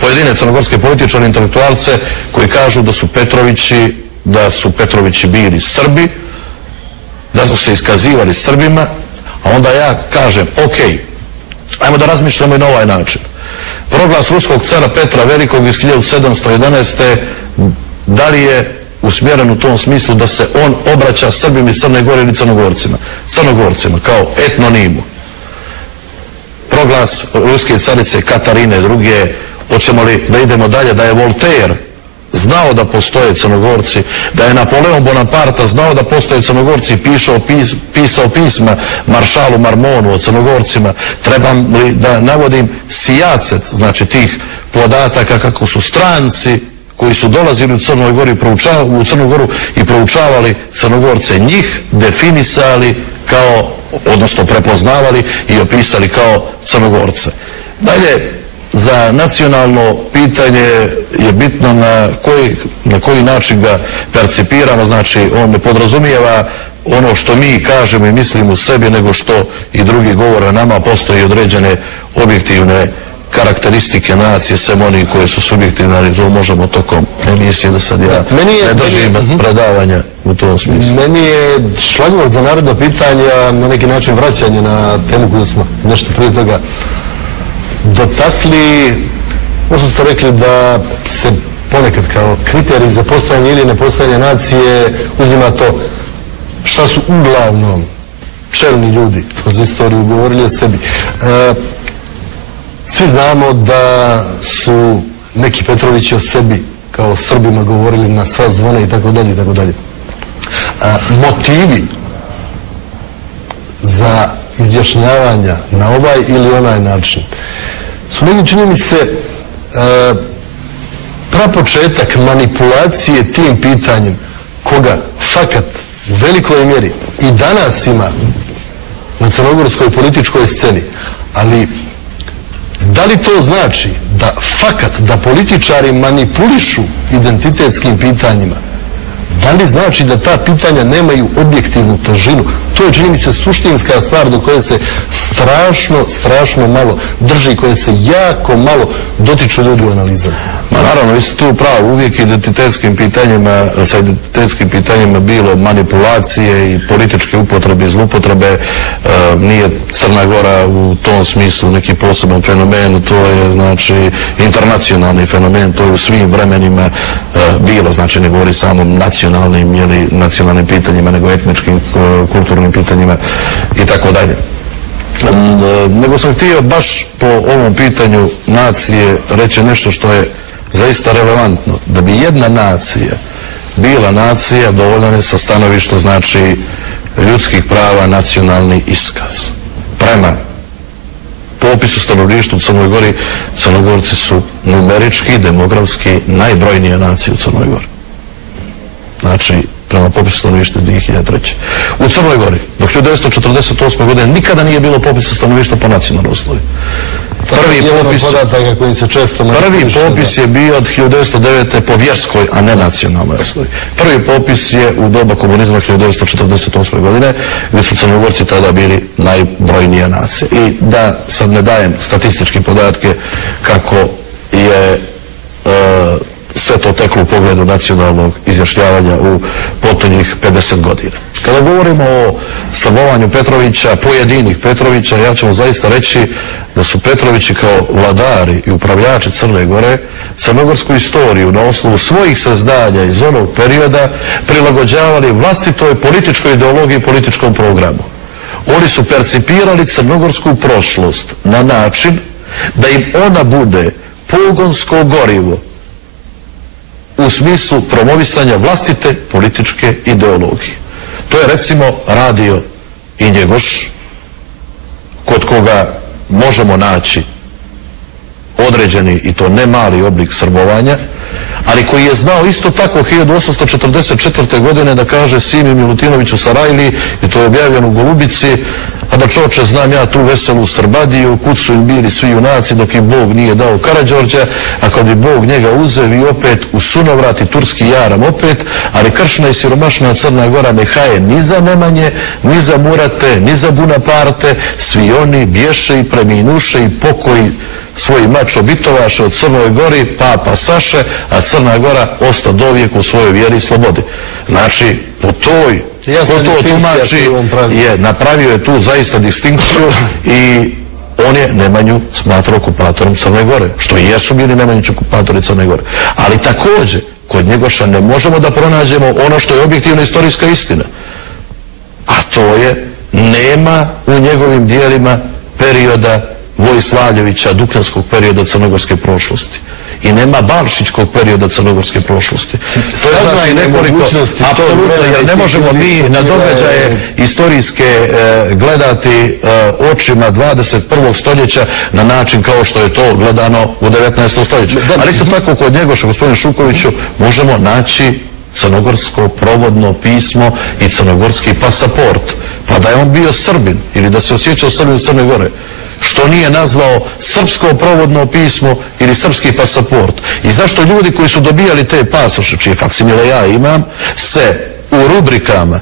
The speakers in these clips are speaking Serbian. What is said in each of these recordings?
pojedine crnogorske političare, intelektualce koji kažu da su Petrovići bili Srbi, da su se iskazivali Srbima, a onda ja kažem, ok, ajmo da razmišljamo i na ovaj način. Proglas ruskog cara Petra Velikog iz 1711. da li je usmjeren u tom smislu da se on obraća Srbima iz Crne Gore ili Crnogorcima kao etnonimu? Proglas ruske carice Katarine II. Hoćemo li da idemo dalje, da je Voltaire znao da postoje Crnogorci, da je Napoleon Bonaparte znao da postoje Crnogorci i pisao pisma maršalu Marmonu o Crnogorcima? Trebam li da navodim sijaset, znači tih podataka kako su stranci koji su dolazili u Crnu Goru i proučavali Crnogorce, njih definisali kao, odnosno prepoznavali i opisali kao Crnogorce. Dalje, za nacionalno pitanje je bitno na koji način ga percipiramo, znači on ne podrazumijeva ono što mi kažemo i mislimo u sebi, nego što i drugi govore o nama. Postoji određene objektivne karakteristike nacije, sem oni koje su subjektivne, ali to možemo tokom emisije, da sad ja ne držim predavanja u tom smislu. Meni je šlagvort za narodno pitanja na neki način vraćanje na temu koju smo nešto prije toga dotakli. Možda ste rekli da se ponekad kao kriterij za postojanje ili nepostojanje nacije uzima to šta su uglavnom čelni ljudi kroz istoriju govorili o sebi. Svi znamo da su neki Petrovići o sebi kao Srbima govorili na sva zvona i tako dalje i tako dalje. Motivi za izjašnjavanja na ovaj ili onaj način su negdje, čini mi se, prapočetak manipulacije tim pitanjem koga fakat u velikoj mjeri i danas ima na crnogorskoj političkoj sceni. Ali da li to znači da fakat da političari manipulišu identitetskim pitanjima? Da li znači da ta pitanja nemaju objektivnu težinu? To je, čini mi se, suštinska stvar do koje se strašno malo drži, koje se jako malo dotiču ljudi u analizama. Naravno, vi ste tu pravo, uvijek sa identitetskim pitanjima bilo manipulacije i političke upotrebe i zloupotrebe. Nije Crna Gora u tom smislu neki poseban fenomen, to je znači internacionalni fenomen, to je u svim vremenima bilo, znači ne govori samo nacionalnim pitanjima, nego etničkim, kulturnim pitanjima i tako dalje. Nego sam htio baš po ovom pitanju nacije reći nešto što je zaista relevantno. Da bi jedna nacija bila nacija, dovoljno je sa stanovišta znači ljudskih prava nacionalni iskaz. Prema popisu stanovništva u Crnoj Gori, Crnogorci su numerički, demografski najbrojnija nacija u Crnoj Gori. Znači, prema popisu stanovništva 2003. U Crnoj Gori do 1948. godine nikada nije bilo popisa stanovništva po nacionalnoj osnovi. Prvi popis je bio od 1909. po vjerskoj, a ne nacionalnoj osnovi. Prvi popis je u doba komunizma 1948. godine, gdje su Crnogorci tada bili najbrojnija nacija. I da sad ne dajem statističke podatke kako je sve to teklo u pogledu nacionalnog izjašnjavanja u potonjih 50 godina. Kada govorimo o srbovanju Petrovića, pojedinih Petrovića, ja ću vam zaista reći da su Petrovići kao vladari i upravljači Crne Gore crnogorsku istoriju na osnovu svojih saznanja iz onog perioda prilagođavali vlastitoj političkoj ideologiji i političkom programu. Oni su percipirali crnogorsku prošlost na način da im ona bude pogonsko gorivo u smislu promovisanja vlastite političke ideologije. To je recimo radio i Njegoš, kod koga možemo naći određeni i to ne mali oblik srbovanja, ali koji je znao isto tako 1844. godine da kaže Simi Milutinoviću Sarajli, i to je objavljeno u Golubici, a da čoče, znam ja tu veselu Srbadiju, kud su im bili svi junaci dok im Bog nije dao Karađorđa, a kad bi Bog njega uzeo i opet u sunovrat i turski jaram opet, ali kršna i siromašna Crna Gora ne haje ni za Nemanje, ni za Murate, ni za Bunaparte, svi oni bješe i preminuše i pokoj svoji mačo bitovaše od Crnoj Gori, Papa Saše, a Crna Gora osta dovijek u svojoj vjeri i slobodi. Znači, po toj, ko to tumači, napravio je tu zaista distinkciju i on je Nemanju smatrao okupatorom Crne Gore, što i jesu bili Nemanjići okupatori Crne Gore. Ali također, kod Njegoša ne možemo da pronađemo ono što je objektivna istorijska istina, a to je nema u njegovim dijelima perioda Vojslavljevića, Dukljanskog perioda crnogorske prošlosti. I nema Balšićkog perioda crnogorske prošlosti. To je znači nekoliko, apsolutno, jer ne možemo mi na događaje istorijske gledati očima 21. stoljeća na način kao što je to gledano u 19. stoljeću. Ali isto tako kod Njegoša, gospodine Šukoviću, možemo naći crnogorsko provodno pismo i crnogorski pasaport. Pa da je on bio Srbin ili da se osjećao Srbin u Crne Gore, što nije nazvao srpsko provodno pismo ili srpski pasaport? I zašto ljudi koji su dobijali te pasoše, čije faksimile ja imam, se u rubrikama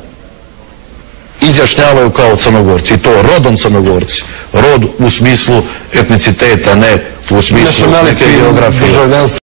izjašnjavaju kao Crnogorci, i to rodom Crnogorci, rod u smislu etniciteta, ne u smislu neke geografije.